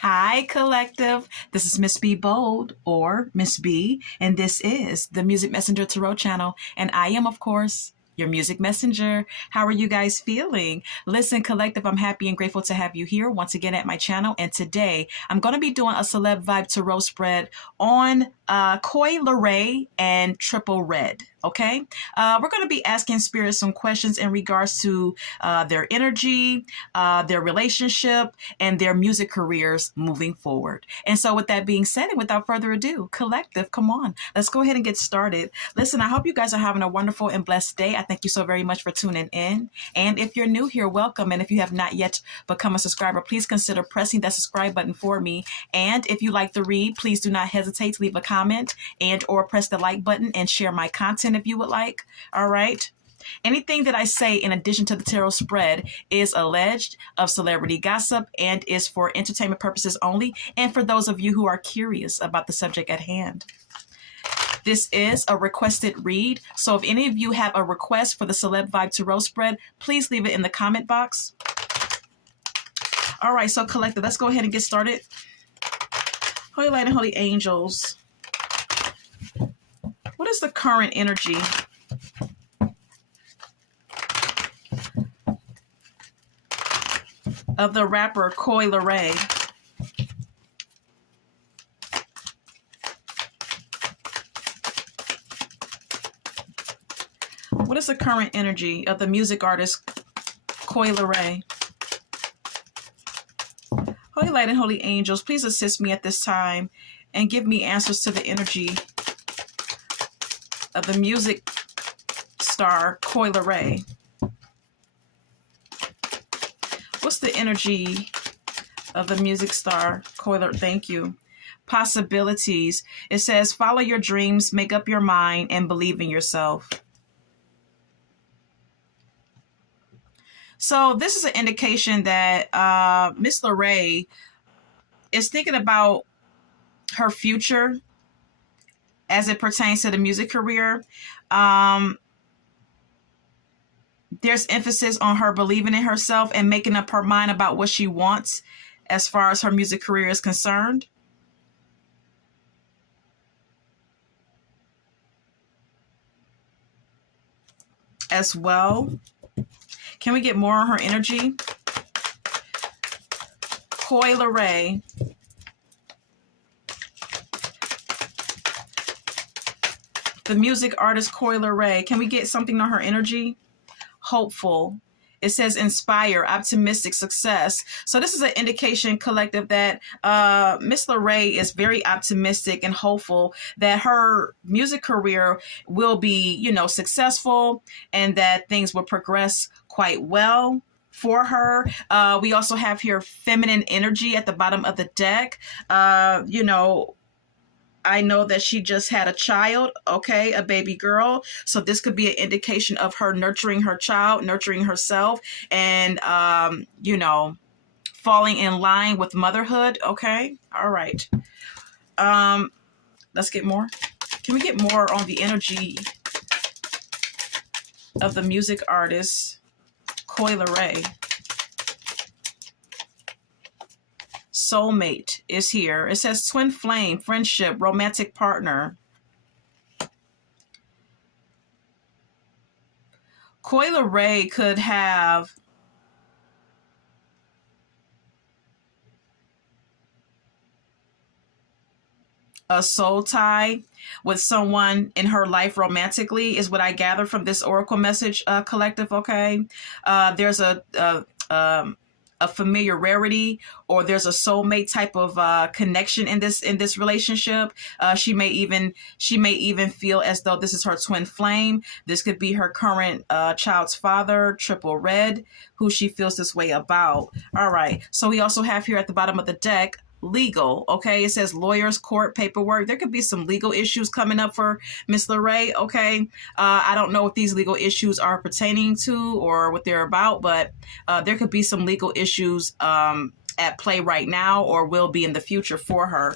Hi, collective. This is Miss B Bold or Miss B, and this is the Music Messenger Tarot channel. And I am, of course, your music messenger. How are you guys feeling? Listen, collective, I'm happy and grateful to have you here once again at my channel. And today I'm going to be doing a Celeb Vibe Tarot spread on Koi Leray and Triple Red. Okay, we're going to be asking spirits some questions in regards to their energy, their relationship, and their music careers moving forward. And so with that being said, and without further ado, collective, come on, let's go ahead and get started. Listen, I hope you guys are having a wonderful and blessed day. I thank you so very much for tuning in. And if you're new here, welcome. And if you have not yet become a subscriber, please consider pressing that subscribe button for me. And if you like the read, please do not hesitate to leave a comment and or press the like button and share my content if you would like. All right. Anything that I say in addition to the tarot spread is alleged of celebrity gossip and is for entertainment purposes only, and for those of you who are curious about the subject at hand. This is a requested read, so if any of you have a request for the Celeb Vibe Tarot spread, please leave it in the comment box. All right, so collective, let's go ahead and get started. Holy Light and Holy Angels, what is the current energy of the rapper Koi Leray? What is the current energy of the music artist Koi Leray? Holy Light and Holy Angels, please assist me at this time and give me answers to the energy of the music star Koi Leray. What's the energy of the music star Koi Leray? Thank you. Possibilities. It says, follow your dreams, make up your mind, and believe in yourself. So this is an indication that Miss Leray is thinking about her future as it pertains to the music career. There's emphasis on her believing in herself and making up her mind about what she wants as far as her music career is concerned. As well, can we get more on her energy? Koi Leray. The music artist Koi Leray. Can we get something on her energy? Hopeful. It says inspire, optimistic, success. So this is an indication, collective, that Miss Leray is very optimistic and hopeful that her music career will be, successful, and that things will progress quite well for her. We also have here feminine energy at the bottom of the deck. I know that she just had a child, okay, a baby girl. So this could be an indication of her nurturing her child, nurturing herself, and, falling in line with motherhood, okay? All right. Let's get more. Can we get more on the energy of the music artist Koi Leray? Soulmate is here. It says twin flame, friendship, romantic partner. Koi Leray could have a soul tie with someone in her life romantically, is what I gather from this oracle message, collective. Okay, there's a familiarity, or there's a soulmate type of connection in this relationship. She may even feel as though this is her twin flame. This could be her current child's father, Triple Red, who she feels this way about. All right. So we also have here at the bottom of the deck, legal. Okay, it says lawyers, court, paperwork. There could be some legal issues coming up for Miss Leray. Okay, I don't know what these legal issues are pertaining to or what they're about, but there could be some legal issues at play right now, or will be in the future for her,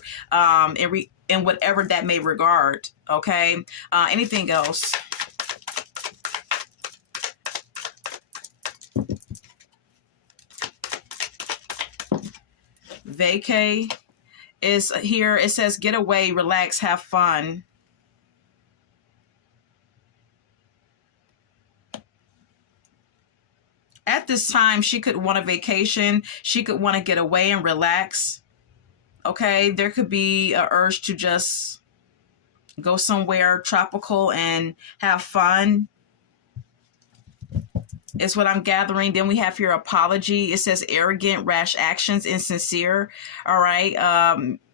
in whatever that may regard. Okay, anything else? Vacay is here. It says get away, relax, have fun. At this time, she could want a vacation. She could want to get away and relax. Okay, there could be an urge to just go somewhere tropical and have fun, is what I'm gathering. Then we have your apology. It says arrogant, rash actions, insincere. All right.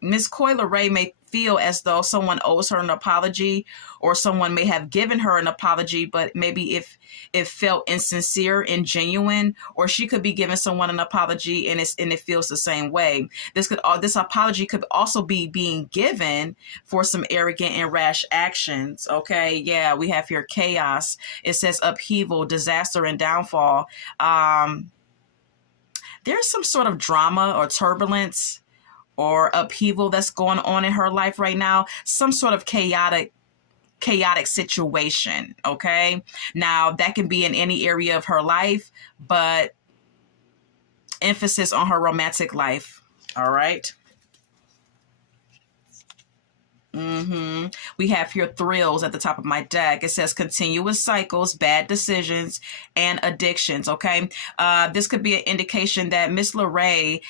Miss Leray may feel as though someone owes her an apology, or someone may have given her an apology, but maybe if it felt insincere and genuine, or she could be giving someone an apology and it feels the same way. This apology could also be being given for some arrogant and rash actions. Okay, yeah, we have here chaos. It says upheaval, disaster, and downfall. There's some sort of drama or turbulence or upheaval that's going on in her life right now. Some sort of chaotic situation. Okay, now that can be in any area of her life, but emphasis on her romantic life. All right. We have here thrills at the top of my deck. It says continuous cycles, bad decisions, and addictions. Okay, this could be an indication that Miss Leray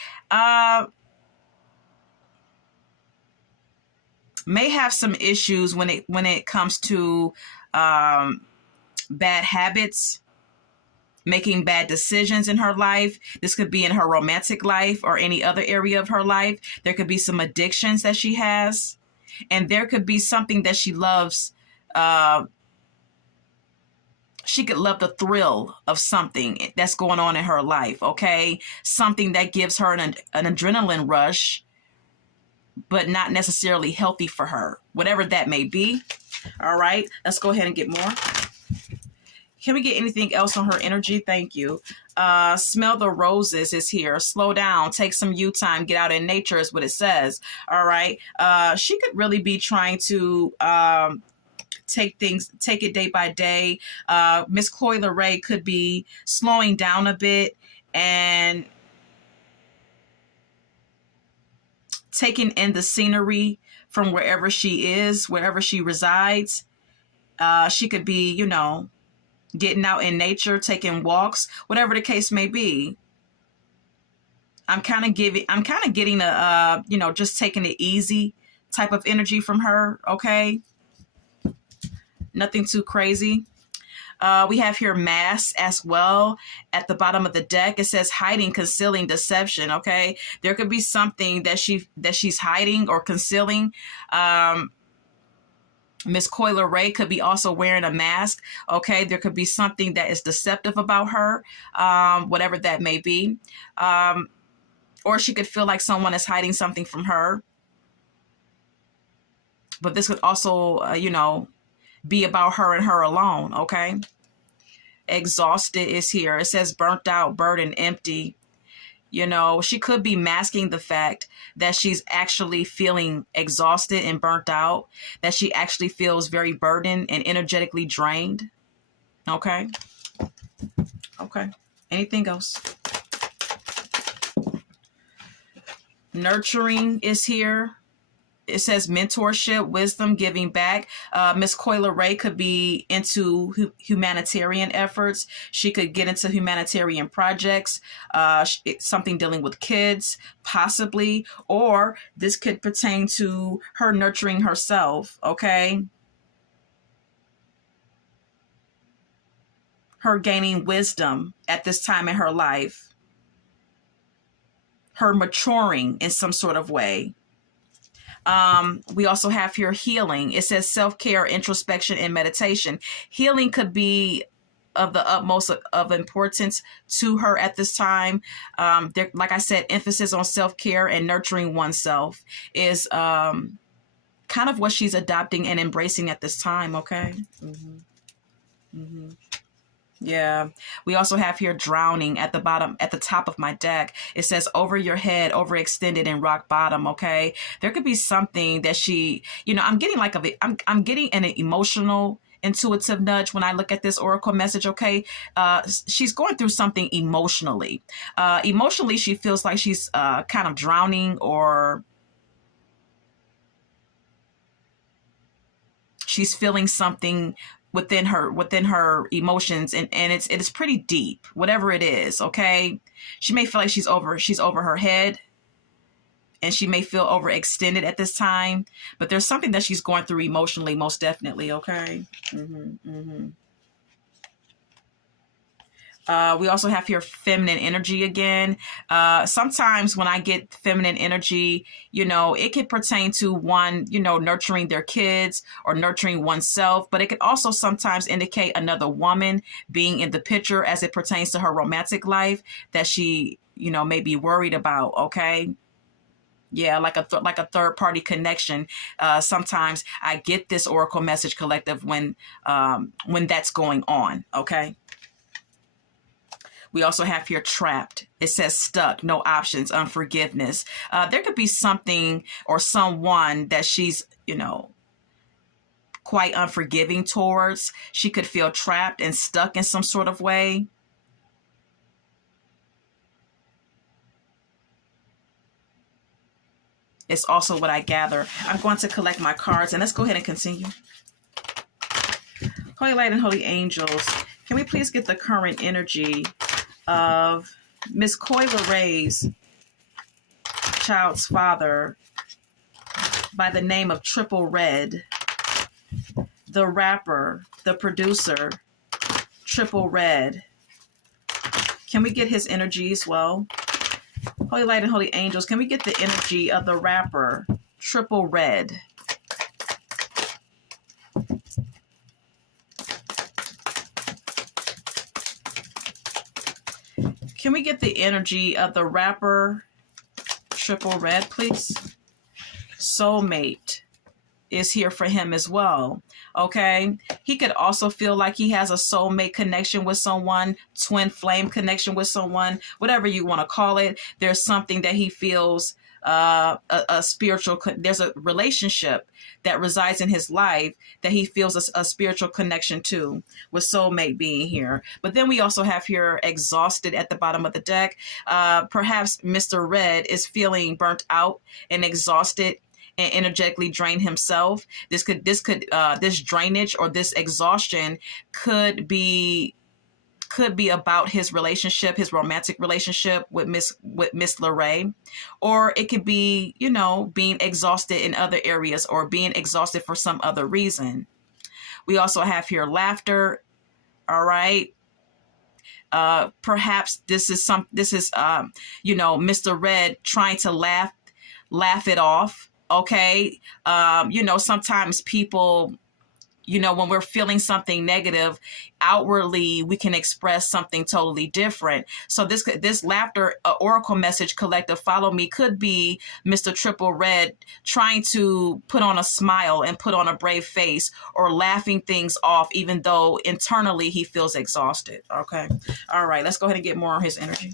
may have some issues when it comes to bad habits, making bad decisions in her life. This could be in her romantic life or any other area of her life. There could be some addictions that she has, and there could be something that she loves. She could love the thrill of something that's going on in her life. Okay, something that gives her an adrenaline rush, but not necessarily healthy for her, whatever that may be. All right, let's go ahead and get more. Can we get anything else on her energy? Thank you. Smell the roses is here. Slow down, take some you time, get out in nature is what it says. All right. She could really be trying to take it day by day. Miss Leray could be slowing down a bit and taking in the scenery from wherever she is, wherever she resides. She could be, getting out in nature, taking walks, whatever the case may be. I'm kind of getting a, just taking it easy type of energy from her. Okay. Nothing too crazy. We have here mass as well at the bottom of the deck. It says hiding, concealing, deception. Okay, there could be something that she's hiding or concealing. Miss Leray could be also wearing a mask. Okay, there could be something that is deceptive about her, whatever that may be. Or she could feel like someone is hiding something from her. But this could also, be about her and her alone. Okay. Exhausted is here. It says burnt out, burdened, empty. She could be masking the fact that she's actually feeling exhausted and burnt out, that she actually feels very burdened and energetically drained. Okay. Okay. Anything else? Nurturing is here. It says mentorship, wisdom, giving back. Miss Leray could be into humanitarian efforts. She could get into humanitarian projects, something dealing with kids, possibly, or this could pertain to her nurturing herself, okay? Her gaining wisdom at this time in her life. Her maturing in some sort of way. We also have here healing. It says self-care, introspection, and meditation. Healing could be of the utmost of importance to her at this time. Like I said, emphasis on self-care and nurturing oneself is kind of what she's adopting and embracing at this time. Okay. Yeah. We also have here drowning at the top of my deck. It says over your head, overextended and rock bottom. Okay. There could be something that she, I'm getting I'm getting an emotional intuitive nudge when I look at this oracle message, okay? She's going through something emotionally. Emotionally, she feels like she's kind of drowning, or she's feeling something within her emotions, and it's pretty deep, whatever it is, okay? She may feel like she's over her head, and she may feel overextended at this time, but there's something that she's going through emotionally, most definitely, okay? We also have here feminine energy again. Sometimes when I get feminine energy, it could pertain to one, nurturing their kids or nurturing oneself, but it could also sometimes indicate another woman being in the picture as it pertains to her romantic life that she, may be worried about, okay? Yeah, like a third party connection. Sometimes I get this oracle message, collective, when that's going on, okay? We also have here trapped. It says stuck, no options, unforgiveness. There could be something or someone that she's, quite unforgiving towards. She could feel trapped and stuck in some sort of way. It's also what I gather. I'm going to collect my cards, and let's go ahead and continue. Holy Light and Holy Angels, can we please get the current energy of Miss Leray's child's father by the name of Triple Red, the rapper, the producer, Triple Red? Can we get his energy as well? Holy Light and Holy Angels, can we get the energy of the rapper, Triple Red? Can we get the energy of the rapper, Triple Red, please? Soulmate is here for him as well, okay? He could also feel like he has a soulmate connection with someone, twin flame connection with someone, whatever you want to call it. There's something that he feels, a spiritual, there's a relationship that resides in his life that he feels a spiritual connection to, with soulmate being here. But then we also have here exhausted at the bottom of the deck. Perhaps Mr. Red is feeling burnt out and exhausted and energetically drain himself. This drainage or this exhaustion could be about his relationship, his romantic relationship with Miss Leray, or it could be, being exhausted in other areas or being exhausted for some other reason. We also have here laughter. All right. Perhaps this is Mr. Red trying to laugh it off. Okay. Sometimes people, when we're feeling something negative, outwardly, we can express something totally different. So this laughter oracle message, collective, follow me, could be Mr. Triple Red trying to put on a smile and put on a brave face, or laughing things off, even though internally he feels exhausted. Okay. All right. Let's go ahead and get more on his energy.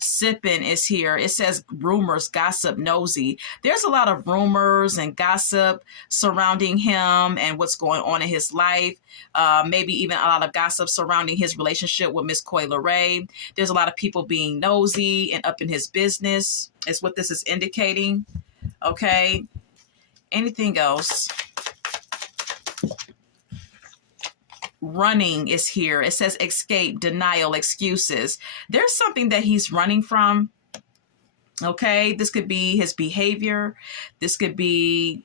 Sipping is here. It says rumors, gossip, nosy. There's a lot of rumors and gossip surrounding him and what's going on in his life. Maybe even a lot of gossip surrounding his relationship with Miss Leray. There's a lot of people being nosy and up in his business, is what this is indicating. Okay. Anything else? Running is here. It says escape, denial, excuses. There's something that he's running from. Okay. This could be his behavior. This could be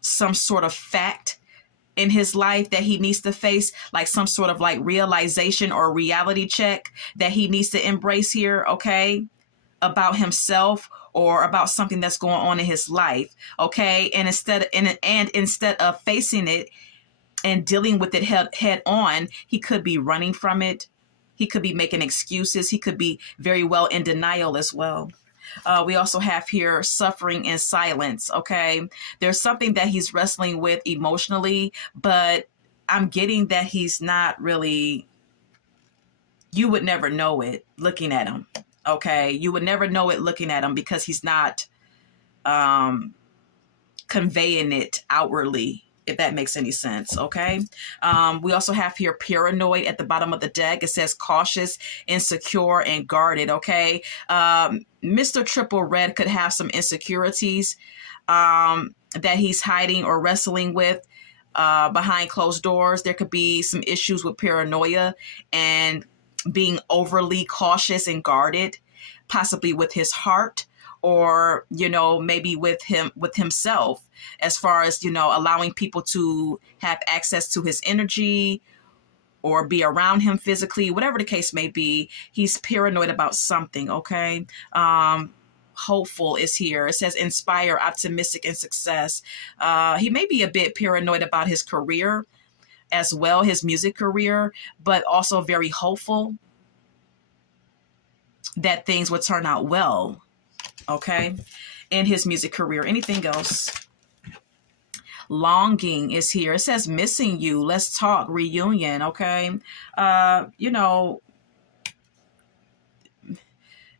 some sort of fact in his life that he needs to face, like some sort of like realization or reality check that he needs to embrace here. Okay. About himself or about something that's going on in his life. Okay. And instead of facing it and dealing with it head on, he could be running from it. He could be making excuses. He could be very well in denial as well. We also have here suffering in silence. Okay. There's something that he's wrestling with emotionally, but I'm getting that he's not really, you would never know it looking at him. Okay. You would never know it looking at him because he's not, conveying it outwardly, if that makes any sense. Okay. We also have here paranoid at the bottom of the deck. It says cautious, insecure, and guarded. Okay. Mr. Triple Red could have some insecurities that he's hiding or wrestling with behind closed doors. There could be some issues with paranoia and being overly cautious and guarded, possibly with his heart, or maybe with himself, as far as allowing people to have access to his energy or be around him physically, whatever the case may be. He's paranoid about something. Okay. Hopeful is here. It says inspire, optimistic, and success. He may be a bit paranoid about his career as well, his music career, but also very hopeful that things would turn out well, okay, in his music career. Anything else? Longing is here. It says missing you. Let's talk. Reunion. Okay.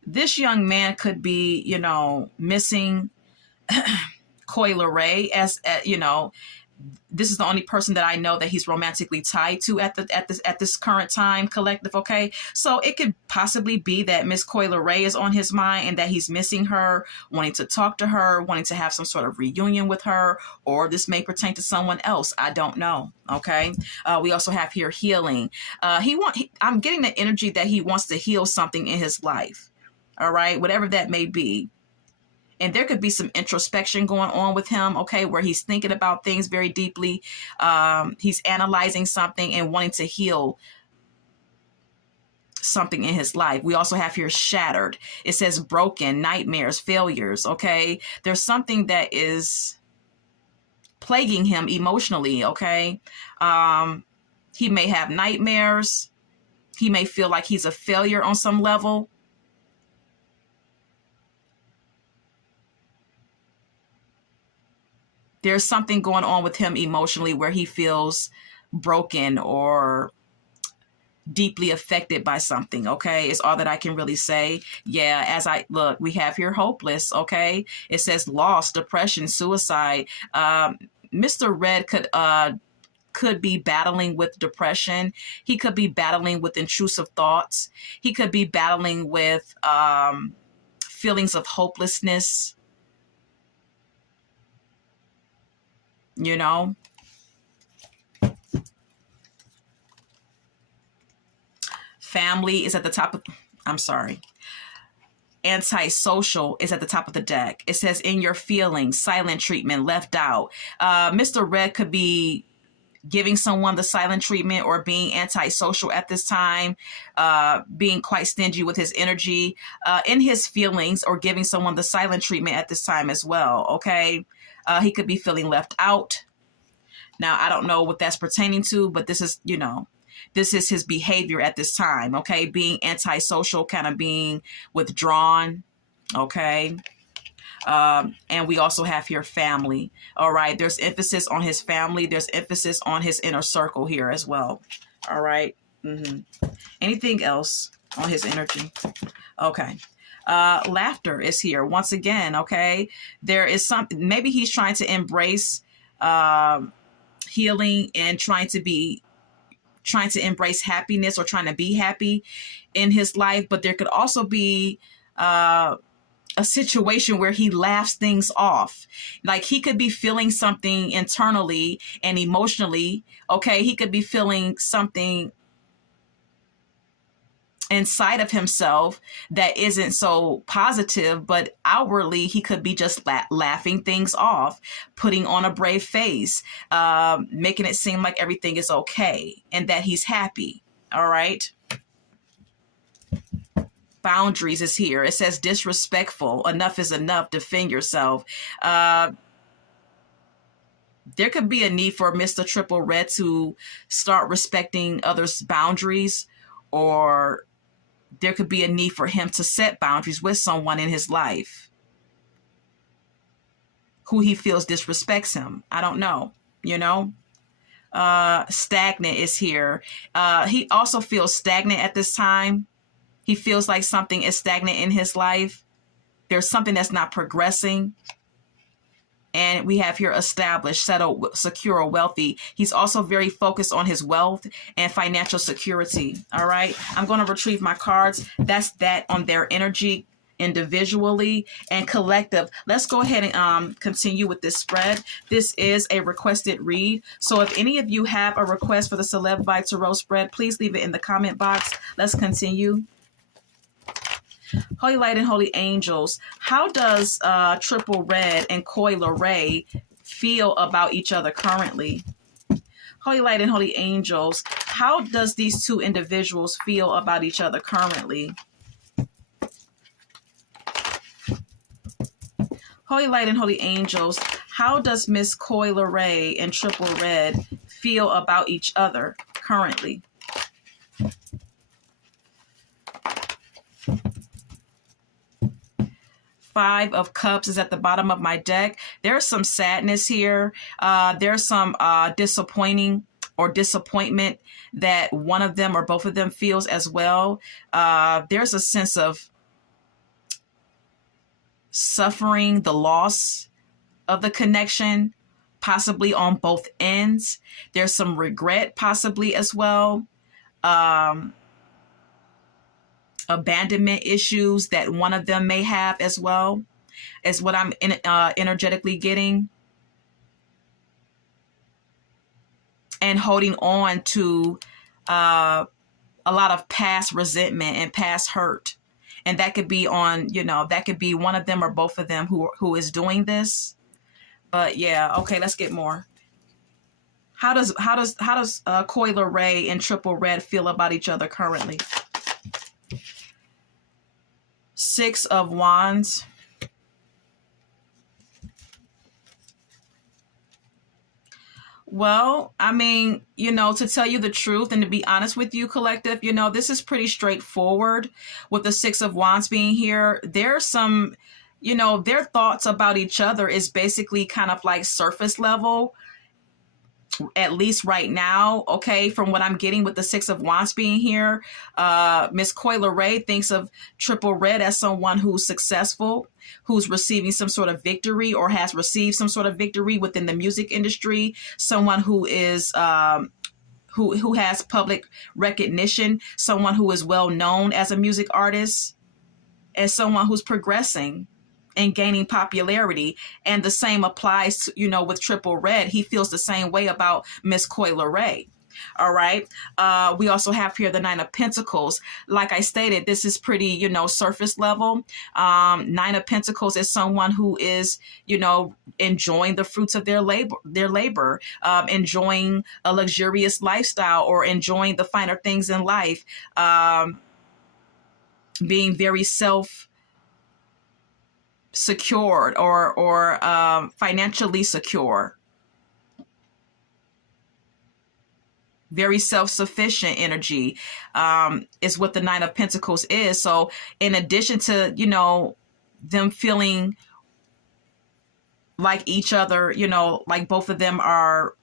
This young man could be, missing Coi Leray, as this is the only person that I know that he's romantically tied to at this current time, collective. Okay. So it could possibly be that Miss Coi Leray is on his mind and that he's missing her, wanting to talk to her, wanting to have some sort of reunion with her, or this may pertain to someone else. I don't know. Okay. We also have here healing. I'm getting the energy that he wants to heal something in his life. All right. Whatever that may be. And there could be some introspection going on with him, okay, where he's thinking about things very deeply. He's analyzing something and wanting to heal something in his life. We also have here shattered. It says broken, nightmares, failures, okay? There's something that is plaguing him emotionally, okay? He may have nightmares. He may feel like he's a failure on some level. There's something going on with him emotionally where he feels broken or deeply affected by something. Okay. It's all that I can really say. Yeah. As I look, we have here hopeless. Okay. It says loss, depression, suicide. Mr. Red could be battling with depression. He could be battling with intrusive thoughts. He could be battling with feelings of hopelessness. Family is at the top of, I'm sorry. Antisocial is at the top of the deck. It says in your feelings, silent treatment, left out. Mr. Red could be giving someone the silent treatment or being antisocial at this time, being quite stingy with his energy, in his feelings, or giving someone the silent treatment at this time as well. Okay. He could be feeling left out. Now, I don't know what that's pertaining to, but this is, this is his behavior at this time. Okay. Being antisocial, kind of being withdrawn. Okay. And we also have here family. All right. There's emphasis on his family. There's emphasis on his inner circle here as well. All right. Anything else on his energy? Okay. Laughter is here once again. Okay. There is something, maybe he's trying to embrace healing and trying to embrace happiness or trying to be happy in his life. But there could also be a situation where he laughs things off. Like he could be feeling something internally and emotionally. Okay. He could be feeling something inside of himself that isn't so positive, but outwardly he could be just laughing things off, putting on a brave face, making it seem like everything is okay and that he's happy. All right. Boundaries is here. It says disrespectful. Enough is enough. Defend yourself. There could be a need for Mr. Triple Red to start respecting others' boundaries, or there could be a need for him to set boundaries with someone in his life who he feels disrespects him. I don't know, stagnant is here. He also feels stagnant at this time. He feels like something is stagnant in his life. There's something that's not progressing. And we have here established, settled, secure, or wealthy. He's also very focused on his wealth and financial security. All right. I'm going to retrieve my cards. That's that on their energy individually and collective. Let's go ahead and continue with this spread. This is a requested read. So if any of you have a request for the Celeb by Tarot spread, please leave it in the comment box. Let's continue. Holy Light and Holy Angels, how does Triple Red and Koi Leray feel about each other currently? Holy Light and Holy Angels, how does these two individuals feel about each other currently? Holy Light and Holy Angels, how does Miss Koi Leray and Triple Red feel about each other currently? Five of Cups is at the bottom of my deck. There's some sadness here. There's some disappointment that one of them or both of them feels as well. There's a sense of suffering, the loss of the connection, possibly on both ends. There's some regret possibly as well. Abandonment issues that one of them may have as well, is what I'm energetically getting. And holding on to a lot of past resentment and past hurt. And that could be on, that could be one of them or both of them who is doing this. But yeah, okay, let's get more. How does Koi Leray and Triple Red feel about each other currently? Six of Wands. Well, I mean, to tell you the truth and to be honest with you, collective, this is pretty straightforward with the Six of Wands being here. There's some, their thoughts about each other is basically kind of like surface level, at least right now, okay, from what I'm getting with the Six of Wands being here. Miss Koi Leray thinks of Triple Red as someone who's successful, who's receiving some sort of victory or has received some sort of victory within the music industry, someone who is who has public recognition, someone who is well known as a music artist, and someone who's progressing and gaining popularity. And the same applies, with Triple Red. He feels the same way about Miss Koi Leray. All right. We also have here the Nine of Pentacles. Like I stated, this is pretty, surface level. Nine of Pentacles is someone who is, enjoying the fruits of their labor, enjoying a luxurious lifestyle or enjoying the finer things in life, being very secured or financially secure, very self-sufficient energy is what the Nine of Pentacles is. So in addition to them feeling like each other, like both of them are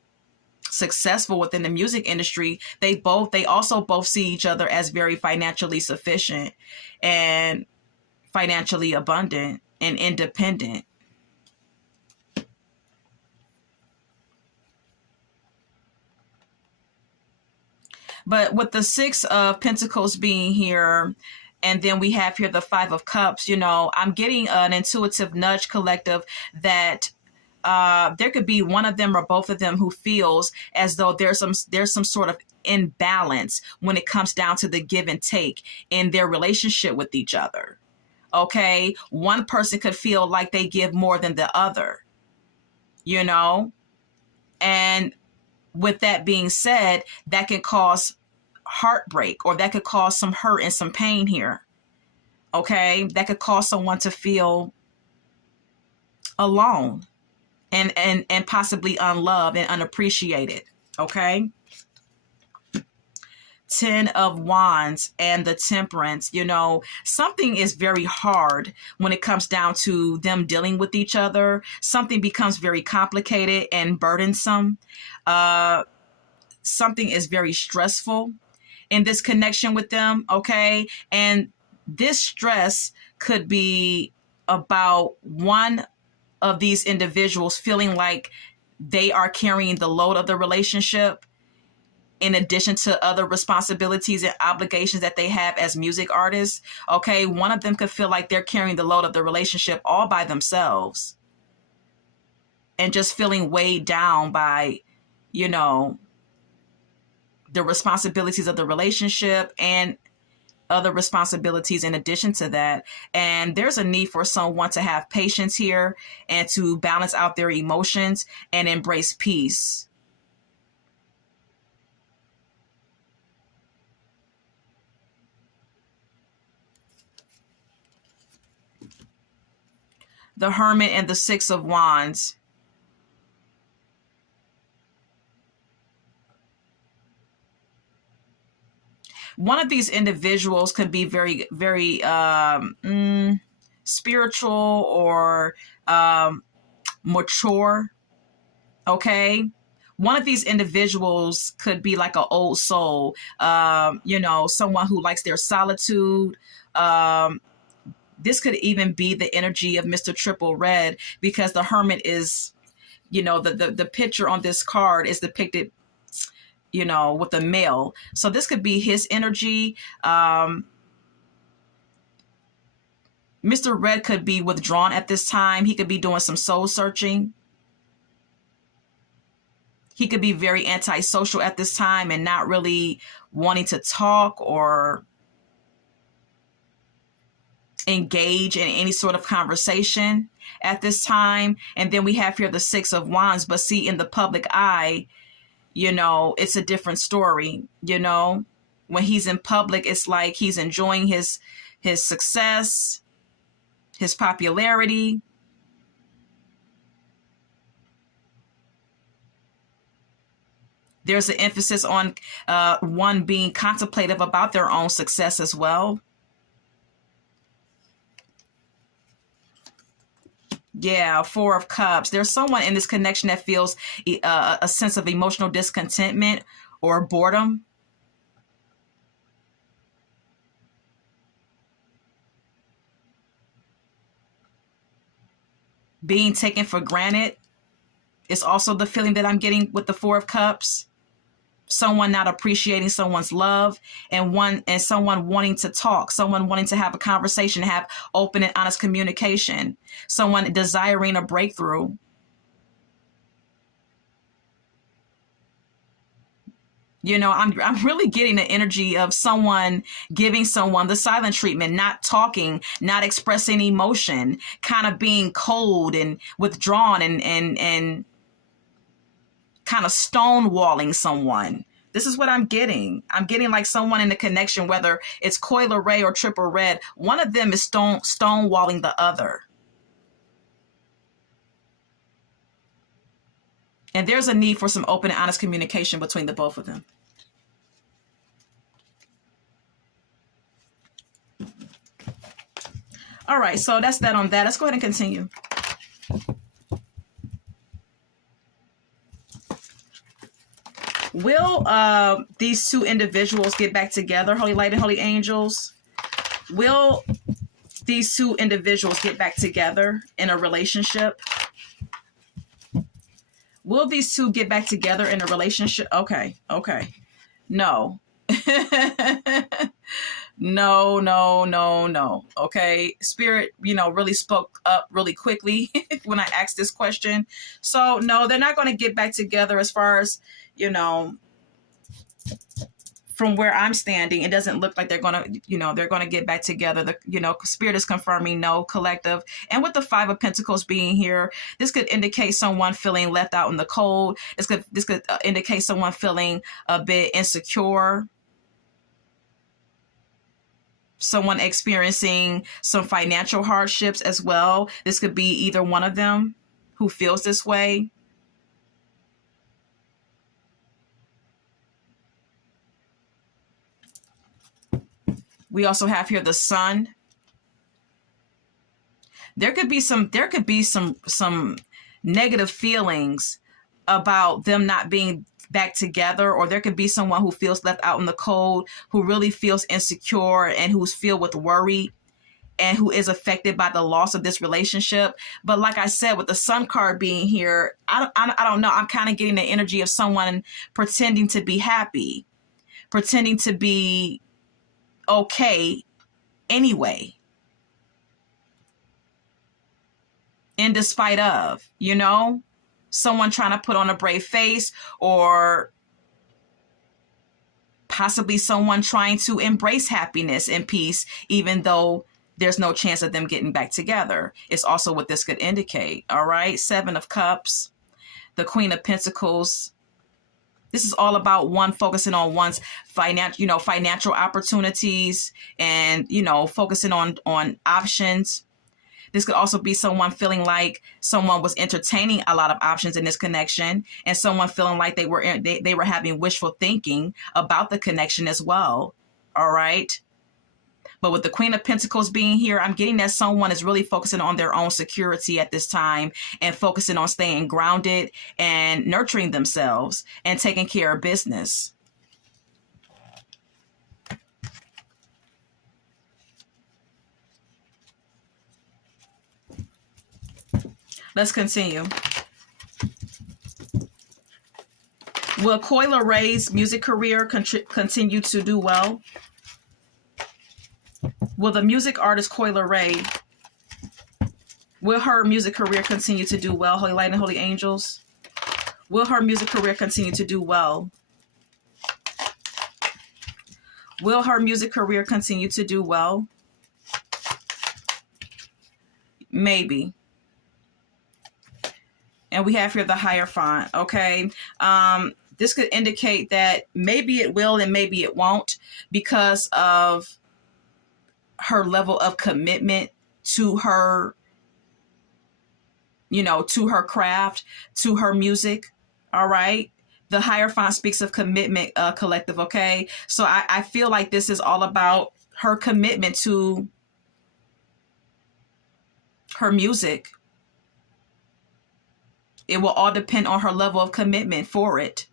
successful within the music industry, they also both see each other as very financially sufficient and financially abundant and independent. But with the Six of Pentacles being here, and then we have here the Five of Cups, I'm getting an intuitive nudge, collective, that there could be one of them or both of them who feels as though there's some sort of imbalance when it comes down to the give and take in their relationship with each other. Okay, one person could feel like they give more than the other, and with that being said, that can cause heartbreak, or that could cause some hurt and some pain here. Okay, that could cause someone to feel alone and possibly unloved and unappreciated. Okay. 10 of Wands and the Temperance, something is very hard when it comes down to them dealing with each other. Something becomes very complicated and burdensome. Something is very stressful in this connection with them, okay? And this stress could be about one of these individuals feeling like they are carrying the load of the relationship in addition to other responsibilities and obligations that they have as music artists. Okay, one of them could feel like they're carrying the load of the relationship all by themselves and just feeling weighed down by, you know, the responsibilities of the relationship and other responsibilities in addition to that. And there's a need for someone to have patience here and to balance out their emotions and embrace peace. The Hermit and the Six of Wands. One of these individuals could be very, very spiritual or mature. Okay. One of these individuals could be like an old soul, someone who likes their solitude. This could even be the energy of Mr. Triple Red, because the Hermit is, the picture on this card is depicted, with a male. So this could be his energy. Mr. Red could be withdrawn at this time. He could be doing some soul searching. He could be very antisocial at this time and not really wanting to talk or engage in any sort of conversation at this time. And then we have here the Six of Wands. But see, in the public eye, it's a different story. When he's in public, it's like he's enjoying his success, his popularity. There's an emphasis on one being contemplative about their own success as well. Yeah, Four of Cups. There's someone in this connection that feels a sense of emotional discontentment or boredom. Being taken for granted is also the feeling that I'm getting with the Four of Cups. Someone not appreciating someone's love, and someone wanting to talk, someone wanting to have a conversation, have open and honest communication, someone desiring a breakthrough. I'm really getting the energy of someone giving someone the silent treatment, not talking, not expressing emotion, kind of being cold and withdrawn and kind of stonewalling someone. This is what I'm getting. I'm getting like someone in the connection, whether it's Koi, Leray, or Triple Red, one of them is stonewalling the other. And there's a need for some open and honest communication between the both of them. All right, so that's that on that. Let's go ahead and continue. Will these two individuals get back together, Holy Light and Holy Angels? Will these two individuals get back together in a relationship? Will these two get back together in a relationship? Okay. No. No. Okay. Spirit, really spoke up really quickly when I asked this question. So no, they're not going to get back together. As far as, from where I'm standing, it doesn't look like they're going to get back together. The, Spirit is confirming no, collective. And with the Five of Pentacles being here, this could indicate someone feeling left out in the cold. This could indicate someone feeling a bit insecure. Someone experiencing some financial hardships as well. This could be either one of them who feels this way. We also have here the Sun. There could be some negative feelings about them not being back together, or there could be someone who feels left out in the cold, who really feels insecure and who's filled with worry and who is affected by the loss of this relationship. But like I said, with the Sun card being here, I don't know. I'm kind of getting the energy of someone pretending to be happy, pretending to be okay anyway, in despite of, someone trying to put on a brave face, or possibly someone trying to embrace happiness and peace, even though there's no chance of them getting back together. It's also what this could indicate. All right. 7 of Cups, the Queen of Pentacles. This is all about one focusing on one's financial opportunities, and, focusing on options. This could also be someone feeling like someone was entertaining a lot of options in this connection, and someone feeling like they were having wishful thinking about the connection as well. All right. But with the Queen of Pentacles being here, I'm getting that someone is really focusing on their own security at this time, and focusing on staying grounded and nurturing themselves and taking care of business. Let's continue. Will Learay's music career continue to do well? Will the music artist Leray, will her music career continue to do well? Holy Light and Holy Angels. Will her music career continue to do well? Will her music career continue to do well? Maybe. And we have here the Hierophant, okay? This could indicate that maybe it will and maybe it won't, because of her level of commitment to her, to her craft, to her music, all right? The Hierophant speaks of commitment, collective, okay? So I feel like this is all about her commitment to her music. It will all depend on her level of commitment for it.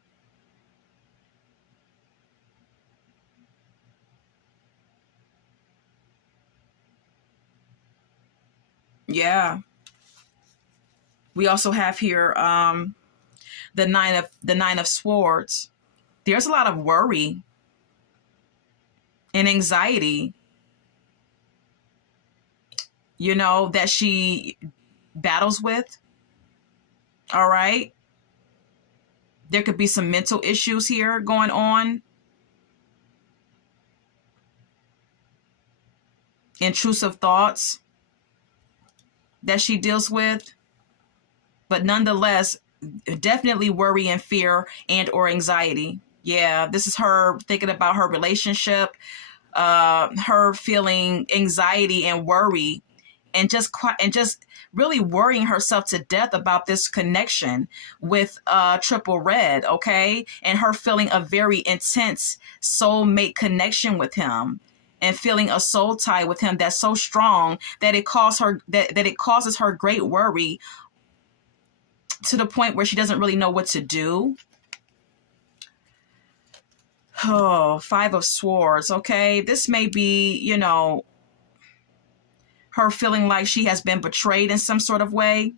Yeah. We also have here the nine of Swords. There's a lot of worry and anxiety, that she battles with. All right. There could be some mental issues here going on. Intrusive thoughts that she deals with. But nonetheless, definitely worry and fear and or anxiety. Yeah, this is her thinking about her relationship, her feeling anxiety and worry, and just really worrying herself to death about this connection with Triple Red, okay? And her feeling a very intense soulmate connection with him, and feeling a soul tie with him that's so strong that it causes her great worry, to the point where she doesn't really know what to do. Oh, 5 of Swords, okay? This may be, her feeling like she has been betrayed in some sort of way.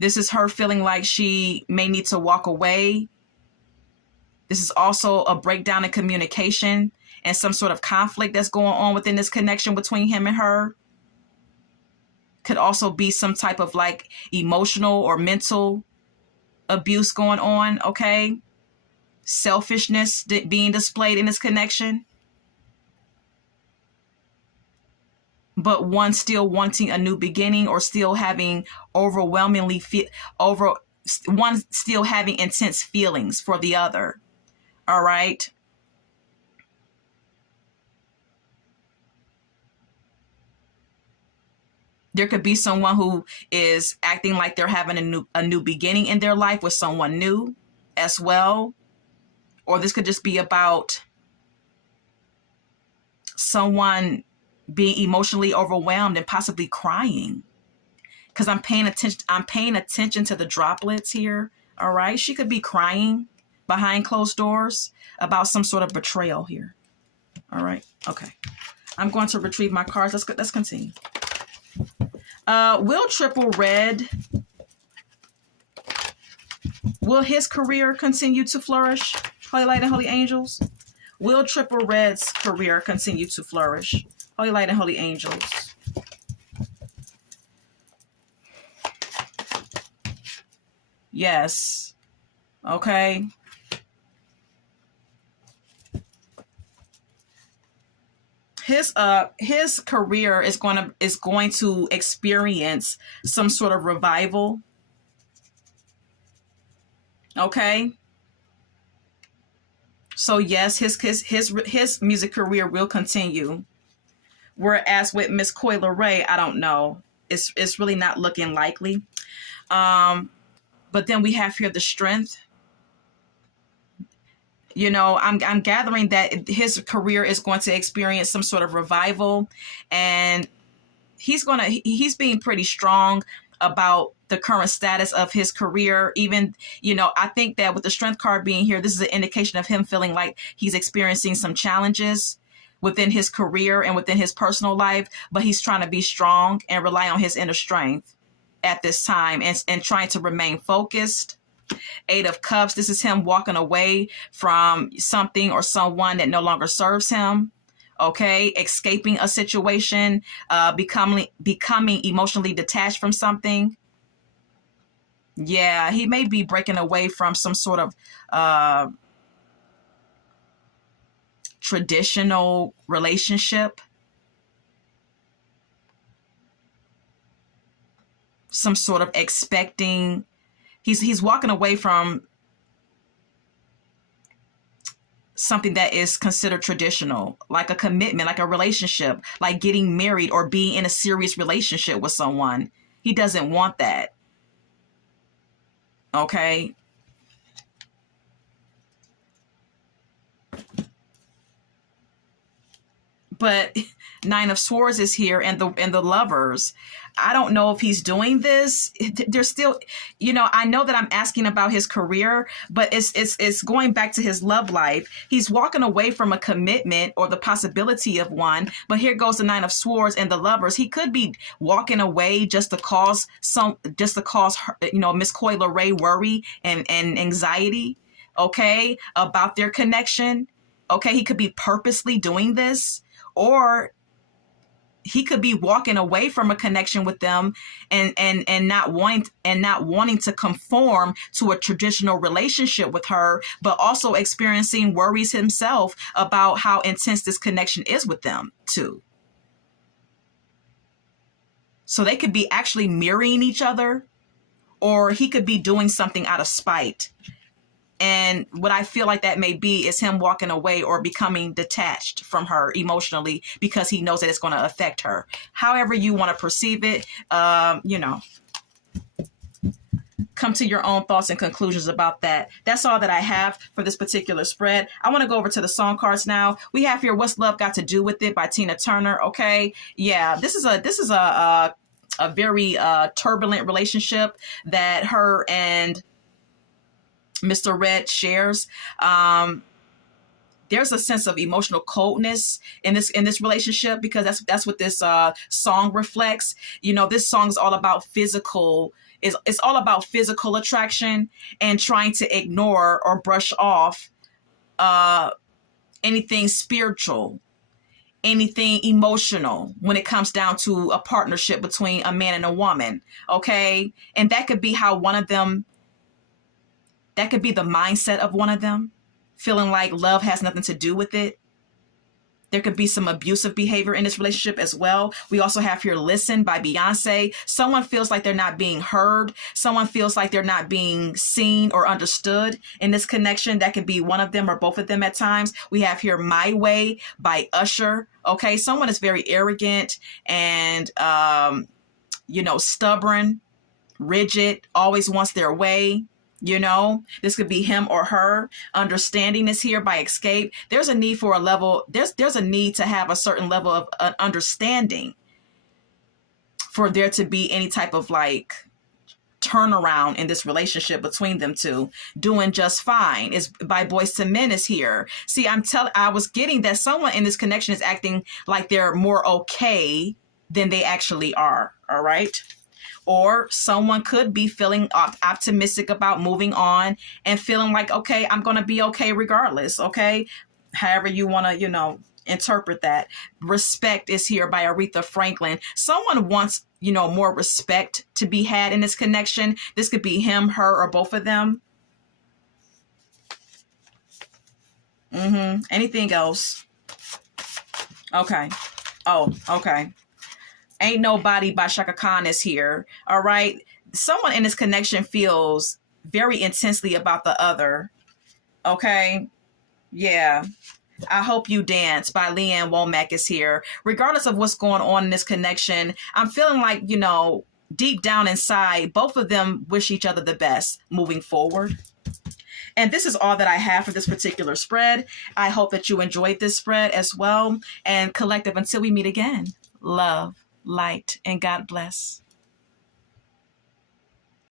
This is her feeling like she may need to walk away. This is also a breakdown in communication and some sort of conflict that's going on within this connection between him and her. Could also be some type of like emotional or mental abuse going on, okay? Selfishness being displayed in this connection. But one still wanting a new beginning, or still having one still having intense feelings for the other. All right. There could be someone who is acting like they're having a new beginning in their life with someone new as well. Or this could just be about someone being emotionally overwhelmed and possibly crying. Because I'm paying attention to the droplets here. All right. She could be crying behind closed doors about some sort of betrayal here. All right. Okay. I'm going to retrieve my cards. Let's continue. Will Triple Red, will his career continue to flourish? Holy Light and Holy Angels. Will Triple Red's career continue to flourish? Holy Light and Holy Angels. Yes. Okay. His career is going to experience some sort of revival. Okay. So yes, his music career will continue. Whereas with Miss Leray, I don't know. It's really not looking likely. But then we have here the Strength. You know, I'm gathering that his career is going to experience some sort of revival, and he's being pretty strong about the current status of his career. Even, you know, I think that with the Strength card being here, this is an indication of him feeling like he's experiencing some challenges within his career and within his personal life, but he's trying to be strong and rely on his inner strength at this time, and trying to remain focused. Eight of Cups, this is him walking away from something or someone that no longer serves him. Okay, escaping a situation, becoming emotionally detached from something. Yeah, he may be breaking away from some sort of traditional relationship. Some sort of expecting. He's walking away from something that is considered traditional, like a commitment, like a relationship, like getting married or being in a serious relationship with someone. He doesn't want that. Okay. But Nine of Swords is here, and the Lovers. I don't know if he's doing this. There's still, you know, I know that I'm asking about his career, but it's going back to his love life. He's walking away from a commitment or the possibility of one, but here goes the Nine of Swords and the Lovers. He could be walking away just to cause her, you know, Miss Leray worry and anxiety, okay, about their connection. Okay, he could be purposely doing this, or he could be walking away from a connection with them and not wanting to conform to a traditional relationship with her, but also experiencing worries himself about how intense this connection is with them too. So they could be actually mirroring each other, or he could be doing something out of spite. And what I feel like that may be is him walking away or becoming detached from her emotionally because he knows that it's going to affect her. However you want to perceive it, you know, come to your own thoughts and conclusions about that. That's all that I have for this particular spread. I want to go over to the song cards now. We have here What's Love Got to Do with It by Tina Turner. Okay. Yeah, this is a very turbulent relationship that her and Mr. Red shares. There's a sense of emotional coldness in this relationship, because that's what this song reflects. You know, this song is all about it's all about physical attraction and trying to ignore or brush off anything spiritual, anything emotional when it comes down to a partnership between a man and a woman. Okay, and that could be how one of them. That could be the mindset of one of them, feeling like love has nothing to do with it. There could be some abusive behavior in this relationship as well. We also have here Listen by Beyonce. Someone feels like they're not being heard. Someone feels like they're not being seen or understood in this connection. That could be one of them or both of them at times. We have here My Way by Usher. Okay, someone is very arrogant and, you know, stubborn, rigid, always wants their way. You know, this could be him or her. Understanding is here by Escape. There's a need for a level. There's a need to have a certain level of understanding for there to be any type of like turnaround in this relationship between them two, doing just fine. Is by Boys to Men is here. See, I was getting that someone in this connection is acting like they're more okay than they actually are. All right. Or someone could be feeling optimistic about moving on and feeling like, okay, I'm going to be okay regardless. Okay. However you want to, interpret that. Respect is here by Aretha Franklin. Someone wants, more respect to be had in this connection. This could be him, her, or both of them. Anything else? Okay. Oh, okay. Ain't Nobody by Shaka Khan is here. All right. Someone in this connection feels very intensely about the other. Okay. Yeah. I Hope You Dance by Leanne Womack is here. Regardless of what's going on in this connection, I'm feeling like, deep down inside, both of them wish each other the best moving forward. And this is all that I have for this particular spread. I hope that you enjoyed this spread as well. And collective, until we meet again, love, light, and God bless.